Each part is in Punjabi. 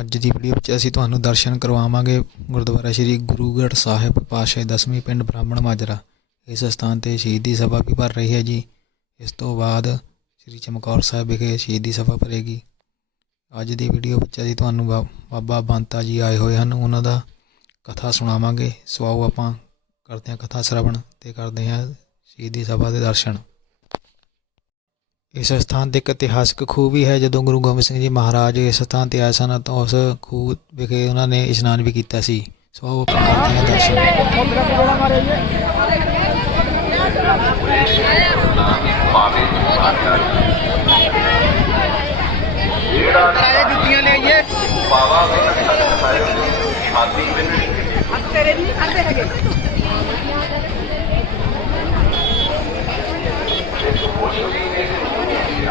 ਅੱਜ ਦੀ ਵੀਡੀਓ ਵਿੱਚ ਅਸੀਂ ਤੁਹਾਨੂੰ ਦਰਸ਼ਨ ਕਰਵਾਵਾਂਗੇ ਗੁਰਦੁਆਰਾ ਸ੍ਰੀ ਗੁਰੂਗੜ੍ਹ ਸਾਹਿਬ ਪਾਤਸ਼ਾਹੀ ਦਸਵੀਂ ਪਿੰਡ ਬ੍ਰਾਹਮਣ ਮਾਜਰਾ। ਇਸ ਸਥਾਨ ਤੇ ਸ਼ਹੀਦੀ ਸਭਾ ਵੀ ਭਰ ਰਹੀ ਹੈ ਜੀ। ਇਸ ਤੋਂ ਬਾਅਦ ਸ੍ਰੀ ਚਮਕੌਰ ਸਾਹਿਬ ਵਿਖੇ ਸ਼ਹੀਦੀ ਸਭਾ ਭਰੇਗੀ। ਅੱਜ ਦੀ ਵੀਡੀਓ ਵਿੱਚ ਅਸੀਂ ਤੁਹਾਨੂੰ ਬਾ- ਬਾਬਾ ਬੰਤਾ ਜੀ ਆਏ ਹੋਏ ਹਨ। ਉਹਨਾਂ ਦਾ ਕਥਾ ਸੁਣਾਵਾਂਗੇ। ਸੋ ਆਓ ਆਪਾਂ ਕਰਦੇ ਹਾਂ ਕਥਾ ਸ਼ਰਵਣ ਤੇ ਕਰਦੇ ਹਾਂ ਸ਼ਹੀਦੀ ਸਭਾ ਦੇ ਦਰਸ਼ਨ। ਇਸ ਸਥਾਨ ਤੇ ਇੱਕ ਇਤਿਹਾਸਕ ਖੂਹ ਵੀ ਹੈ ਜਦੋਂ ਗੁਰੂ ਗੋਬਿੰਦ ਸਿੰਘ ਜੀ ਮਹਾਰਾਜ ਇਸ ਸਥਾਨ ਤੇ ਆਏ ਸਨ ਤਾਂ ਉਸ ਖੂਹ ਵਿਖੇ ਉਹਨਾਂ ਨੇ ਇਸ਼ਨਾਨ ਵੀ ਕੀਤਾ ਸੀ ਸੋ ਆਓ ਆਪਾਂ ਕਰਦੇ ਹਾਂ ਦਰਸ਼ਨ ਜਿਹੜਾ ਕਿਰਾਏ ਜੁੱਤੀਆਂ ਲੈ ਆਈਏ ਬਾਵਾ ਵੀ ਸਕਦਾ ਹੈ ਸ਼ਾਦੀ ਵਿੱਚ ਹੱਥ ਤੇਰੇ ਨਹੀਂ ਕਰਦੇ ਹੈਗੇ ਉੱਪਰ ਜਾਓ ਜੀ ਸਿੱਧਾ ਹਨ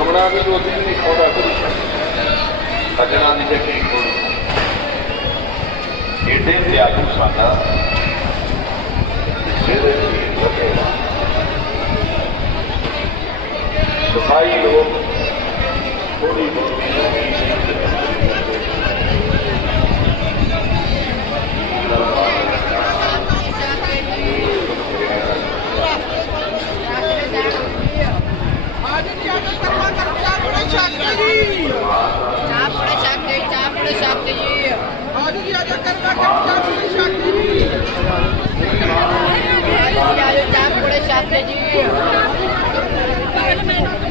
ਹੈ ਸਰਵਦੇ ਨਹੀਂ ਖੋਦਾ ਗੁਰੂ ਸੱਜਣਾ ਦੀ ਜੱਗੀ ਗੁਰੂ ਏਡੇ ਦਿਆਲੂ ਸਾਡਾ। ਜਿਹਦੇ ਜੀ ਸਫ਼ਾਈ ਲੋਕ ਥੋੜੀ ਚਾਹ ਆਜੋ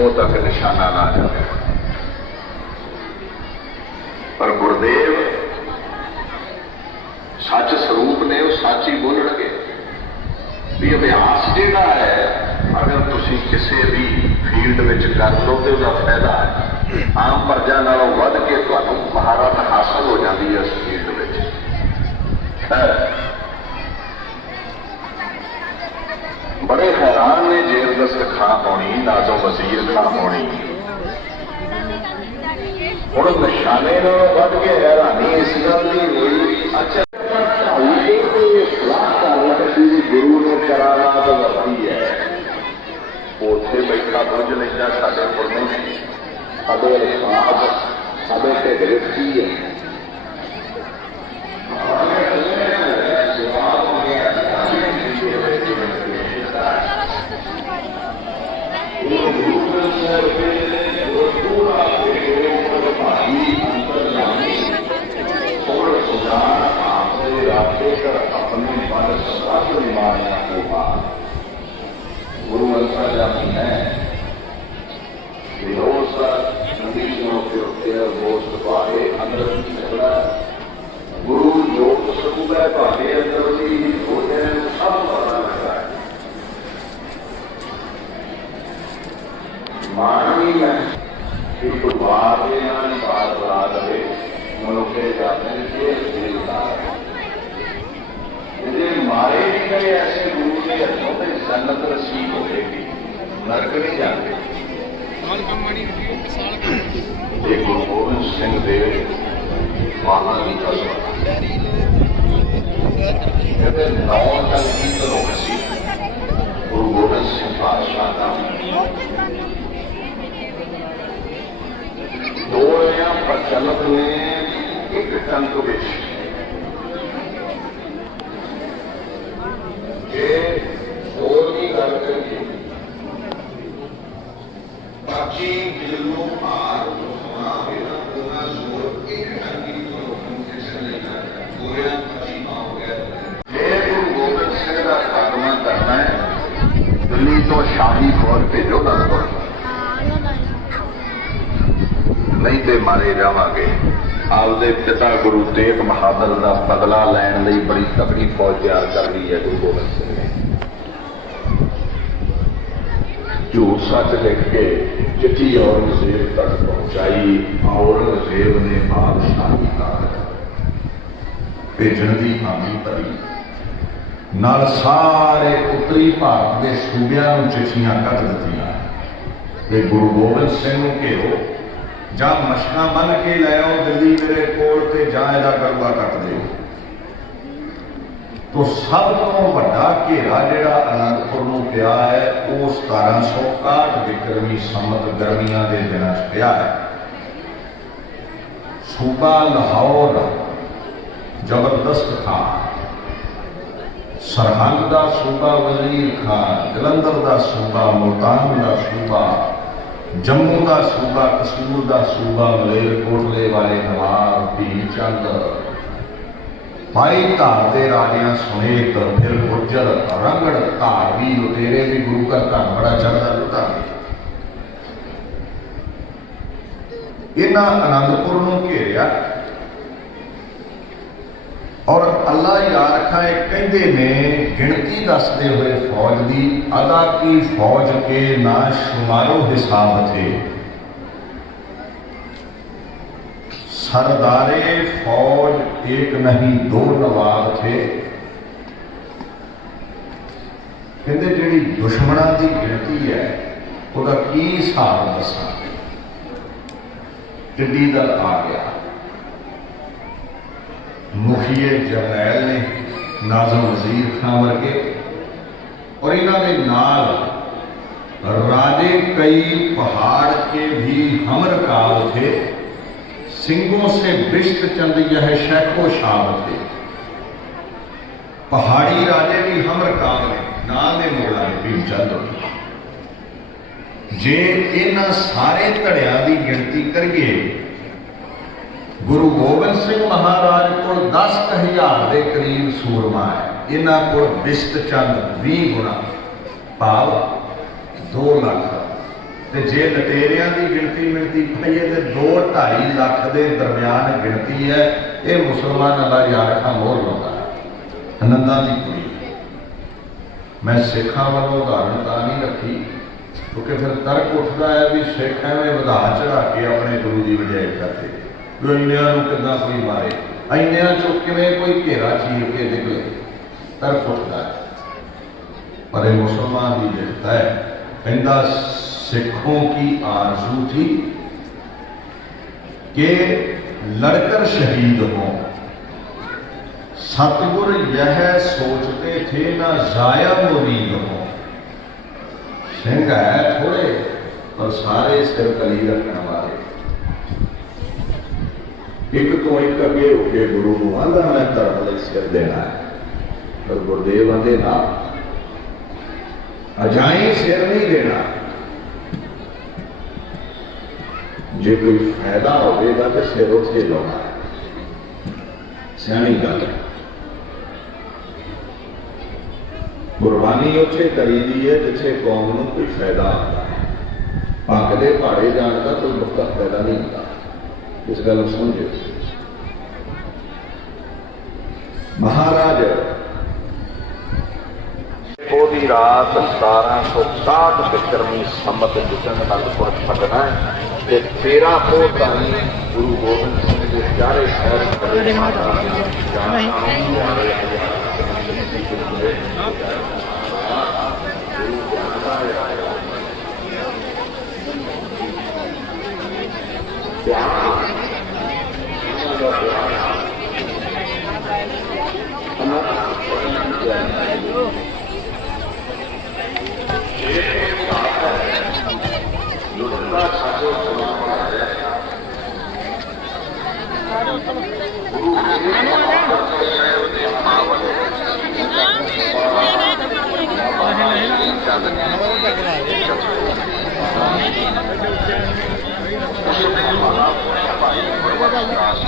ਢਾਈ ਤੱਕ ਨਿਸ਼ਾਨਾ ਨਾ ਜਾਵੇ। ਪਰ ਗੁਰਦੇਵ ਸੱਚ ਸਰੂਪ ਨੇ ਉਹ ਸੱਚ ਹੀ ਬੋਲਣਗੇ ਵੀ ਅਭਿਆਸ ਜਿਹੜਾ ਹੈ, ਅਗਰ ਤੁਸੀਂ ਕਿਸੇ ਵੀ ਫੀਲਡ ਵਿੱਚ ਕਰ ਲਓ ਤੇ ਉਹਦਾ ਫਾਇਦਾ ਹੈ। ਆਮ ਪਰਜਾ ਨਾਲੋਂ ਵੱਧ ਕੇ ਤੁਹਾਨੂੰ ਮਹਾਰਤ ਹਾਸਲ ਹੋ ਜਾਂਦੀ ਹੈ ਇਸ ਫੀਲਡ ਵਿੱਚ ਹੈ। ਬੜੇ ਹੈਰਾਨ ਨੇ ਜੇਰਦਸਤ ਖਾਂ ਹੋਣੀ ਨਾਜ਼ੋ ਵਜ਼ੀਰ ਖਾਂ ਹੋਣੀ ਹੁਣ ਨਿਸ਼ਾਨੇ ਨੂੰ ਵੱਧ ਕੇ ਹੈਰਾਨੀ ਇਸ ਗੱਲ ਦੀ ਹੋਈ ਅੱਛਾ ਢਾਈ ਤੇ ਸਲਾਹ ਕਰ ਲੱਗ ਵੀ ਗੁਰੂ ਨੇ ਕਰਾਮਾਤ ਵਰਤੀ ਹੈ? ਉੱਥੇ ਬੈਠਾ ਬੁੱਝ ਲੈਂਦਾ ਸਾਡੇ ਪੁਰਨੇ, ਸਾਡੇ ਅਲਫਾਜ਼ ਸਾਡੇ ਤੇ ਵਿੱਚ ਹੈ? ਇਹ ਗੁਰੂ ਗੋਬਿੰਦ ਸਿੰਘ ਦੇ ਮਹਾਨ ਦੀ ਕਸਮ ਇਹਦੇ ਨੌਂ ਦਾ ਕੀਰਤਨ ਹੋ ਸੀ ਗੁਰੂ ਗੋਬਿੰਦ ਸਿੰਘ ਪਾਤਸ਼ਾਹ ਦਾ ਦੋ ਜਾਂ ਪ੍ਰਚਲਿਤ ਨੇ ਇੱਕ ਟੰਕ ਵਿੱਚ ਮਾਰੇ ਜਾਵਾਂਗੇ। ਆਪਦੇ ਪਿਤਾ ਗੁਰੂ ਤੇਗ ਬਹਾਦਰ ਦਾ ਬਦਲਾ ਲੈਣ ਲਈ ਬੜੀ ਤਕੜੀ ਫੌਜ ਤਿਆਰ ਕਰ ਲਈ ਹੈ ਗੁਰੂ ਗੋਬਿੰਦ ਸਿੰਘ ਨੇ। ਝੂਠ ਸੱਚ ਲਿਖ ਕੇ ਚਿੱਠੀ ਔਰੰਗਜ਼ੇਬ ਤੱਕ ਪਹੁੰਚਾਈ, ਔਰੰਗਜ਼ੇਬ ਨੇ ਬਾਦਸ਼ਾਹੀ ਕਾਰਜ ਭੇਜਣ ਦੀ ਹਾਮੀ ਭਰੀ। ਨਾਲ ਸਾਰੇ ਉੱਤਰੀ ਭਾਰਤ ਦੇ ਸੂਬਿਆਂ ਨੂੰ ਚਿੱਠੀਆਂ ਕੱਢ ਦਿੱਤੀਆਂ। ਤੇ ਗੁਰੂ ਗੋਬਿੰਦ ਸਿੰਘ ਨੂੰ ਘੇਰੋ। ਜਾਂ ਮਸ਼ਨਾ ਮੰਨ ਕੇ ਲੈ ਆਓ, ਦਿੱਲੀ ਮੇਰੇ ਕੋਲ ਤੇ ਜਾਂ ਇਹਦਾ ਕਰਵਾ ਕੱਟ ਦਿਓ। ਤੋ ਸਭ ਤੋਂ ਵੱਡਾ ਘੇਰਾ ਜਿਹੜਾ ਅਨੰਦਪੁਰ ਨੂੰ ਪਿਆ ਹੈ, ਉਹ 1761 ਵਿਕਰਮੀ ਸੰਮਤ ਗਰਮੀਆਂ ਦੇ ਦਿਨਾਂ 'ਚ ਪਿਆ ਹੈ। ਸੂਬਾ ਲਾਹੌਰ, ਜ਼ਬਰਦਸਤ ਖਾਨ ਸਰਹੰਦ ਦਾ ਸੂਬਾ ਵਜ਼ੀਰ ਖਾਨ ਜਲੰਧਰ ਦਾ ਸੂਬਾ, ਮੁਲਤਾਨ ਦਾ ਸੂਬਾ। ਜੰਮੂ ਦਾ ਸੂਬਾ, ਕਸੂਰ ਦਾ ਸੂਬਾ ਮਲੇਰਕੋਟਲੇ ਵਾਲੇ ਨਵਾਬ ਭੀਮ ਚੰਦ। ਭਾਈ ਧਾਰ ਦੇ ਰਾਜਿਆਂ ਸੁਨੇਤ ਫਿਰ ਗੁਰਜਰ ਰੰਗੜ ਧਾਰਵੀ ਲੁਟੇਰੇ ਵੀ ਗੁਰੂ ਘਰ ਘਰ ਬੜਾ ਚੜਦਾ ਲੁਟਾ। ਇਹਨਾਂ ਅਨੰਦਪੁਰ ਨੂੰ ਘੇਰਿਆ ਅੱਲਾ ਯਾਰ ਖਾਏ ਕਹਿੰਦੇ میں گھنٹی دستے ہوئے فوج دی ادا کی فوج کے ਨਾ ਸ਼ੁਮਾਰੋ ਹਿਸਾਬ سردار فوج ایک نہیں دو نواب تھے کہتے جنہی دشمنہ کی گنتی ہے وہ حساب دسا ٹڈی در آ گیا مکھیے جرنیل نے نازم وزیر خان ورگے اور انہوں نے نال راجے کئی پہاڑ کے بھی ہمر کال تھے، سنگوں سے بشت چند یہ شیخ و شاب تھے۔ پہاڑی راجے بھی ہمر کال نے، نال نے موڑا نے بھی چند۔ جے اینا سارے تڑیاں دی کر گئے ਗੁਰੂ ਗੋਬਿੰਦ ਸਿੰਘ ਮਹਾਰਾਜ ਕੋਲ 10000 ਦੇ ਕਰੀਬ ਸੂਰਮਾ ਹੈ। ਇਹਨਾਂ ਕੋਲ ਬਿਸ਼ਤ ਚੰਦ 20 ਗੁਣਾ। ਭਾਵ 2 ਲੱਖ। ਤੇ ਜੇ ਲਟੇਰਿਆਂ ਦੀ ਗਿਣਤੀ ਮਿਲਦੀ ਪਈਏ ਤੇ 2 2.5 ਲੱਖ ਦੇ ਦਰਮਿਆਨ ਗਿਣਤੀ ਹੈ, ਇਹ ਮੁਸਲਮਾਨ ਅੱਲਾ ਯਾਰ ਖਾਂ ਮੋਹਰ ਲਾਉਂਦਾ ਹੈ ਅਨੰਦਾਂ ਦੀ ਕੁੜੀ। ਮੈਂ ਸਿੱਖਾਂ ਵੱਲੋਂ ਉਦਾਹਰਣ ਤਾਂ ਨਹੀਂ ਰੱਖੀ, ਕਿਉਂਕਿ ਫਿਰ ਤਰਕ ਉੱਠਦਾ ਹੈ ਵੀ ਸਿੱਖ ਐਵੇਂ ਵਧਾ ਚੜਾ ਕੇ ਆਪਣੇ ਗੁਰੂ ਦੀ ਵਡਿਆਈ ਕਰਦੇ। گلیاں نو کدا مارے اینیاں چو کیویں کوئی گھیرا چیر کے نکلے طرف اٹھتا ہے پر یہ مسلمان بھی دیکھتا ہے کہندا سکھوں کی آرزو تھی کہ لڑ کر شہید ہو ستگر یہ سوچتے تھے نہ ضائع مرید ہوں سنگھ ہے تھوڑے اور سارے سر کلی رکھنے والے ਇੱਕ ਤੋਂ ਇੱਕ ਅੱਗੇ ਹੋ ਕੇ ਗੁਰੂ ਨੂੰ ਆਂਦਾ ਮੈਂ ਧਰਮ ਲਈ ਸਿਰ ਦੇਣਾ ਹੈ ਪਰ ਗੁਰਦੇਵ ਆਂਦੇ ਨਾ ਅਜਾਈ ਸਿਰ ਨਹੀਂ ਦੇਣਾ ਜੇ ਕੋਈ ਫਾਇਦਾ ਹੋਵੇਗਾ ਤਾਂ ਸਿਰ ਉੱਥੇ ਲਾਉਣਾ ਹੈ ਸਿਆਣੀ ਗੱਲ ਹੈ ਕੁਰਬਾਨੀ ਉੱਥੇ ਕਰੀਦੀ ਹੈ ਜਿੱਥੇ ਕੌਮ ਨੂੰ ਕੋਈ ਫਾਇਦਾ ਹੁੰਦਾ ਹੈ ਭੱਗ ਦੇ ਪਹਾੜੇ ਜਾਣ ਦਾ ਕੋਈ ਮੁਕਤਾ ਫਾਇਦਾ ਨਹੀਂ ਹੁੰਦਾ اس گل سمجھے مہاراج۔ پوری رات ستارہ سو ساٹھ بکرمی سمت جتن کا لکڑ پکنا ہے تیرہ سو تاری گرو گوبند سنگھ کے پیارے شہر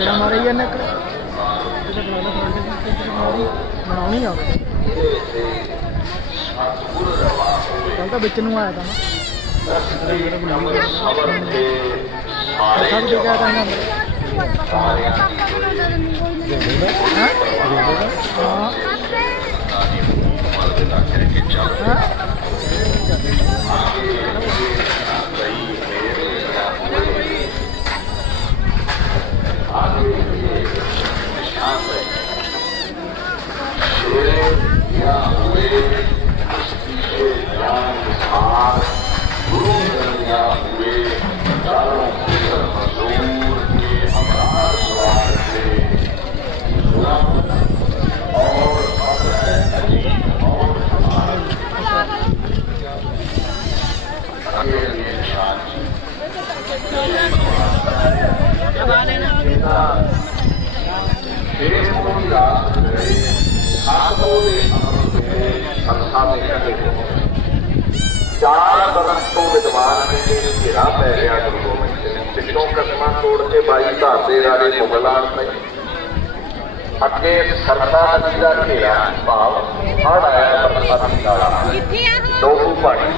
ਜਿਹੜਾ ਮਾਰੇ ਹੀ ਇਹਨੇ ਇੱਕ ਇਹਦਾ ਬਣਾ ਲੈ ਬਣਾਉਣੀ ਆ ਸਤਿਗੁਰ ਰਵਾ ਕੱਲ ਤਾਂ ਵਿੱਚ ਨੂੰ ਆਇਆ ਤਾਂ ਸਬਰ ਤੇ ਸਾਰੇ ਸਭ ਦੇ ਕਹਿ ਤਾਂ ਨਾ ਸਾਰਿਆਂ ਦੀ ਹਾਂ। ਹਾਂ। ਹਾਂ। ਸਾਧੂ ਦੇ ਅਮਰ ਦੇ ਚਾਰ ਬਰਸ ਤੋਂ ਵਿਦਵਾਨ ਨੇ ਘੇਰਾ ਪੈ ਰਿਹਾ ਗੁਰੂ ਗੋਬਿੰਦ ਸਿੰਘ ਪਿੱਛੋਂ ਕਸਮਾਂ ਤੋੜ ਕੇ ਬਾਈ ਘਰ ਦੇ ਰਾਜੇ ਮੁਗਲਾਂ ਨੇ ਅੱਗੇ ਸਰਦਾਰ ਜੀ ਦਾ ਘੇਰਾ ਭਾਵ ਹੜ ਆਇਆ ਬਰਸਾਤੀ ਉਹ ਲੋਹੂ ਪਾਣੀ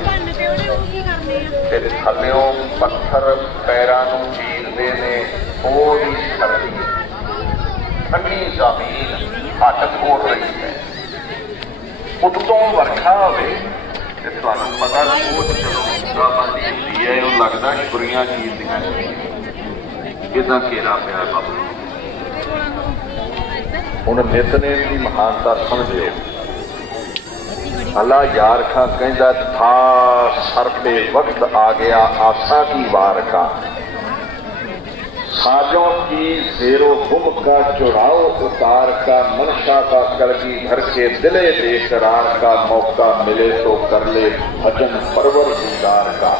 ਤੇ ਥੱਲਿਓਂ ਪੱਥਰ ਪੈਰਾਂ ਨੂੰ ਚੀਰਦੇ ਨੇ ਉਹਦੀ ਸਰਦੀ زیادہ بریاں چیزیں جہاں گھیرا پیا بابا؟ ہوں نتنے کی مہانتا سمجھ سمجھو اللہ یار خان کہندا تھا سر پہ وقت آ گیا آسا کی وار کا ساجوں کی زیرو گم کا چڑھاؤ اتار کا، منشا کا کرگی گھر کے دلے دے کرار کا موقع ملے تو کر لے بھجن پرور دیدار کا۔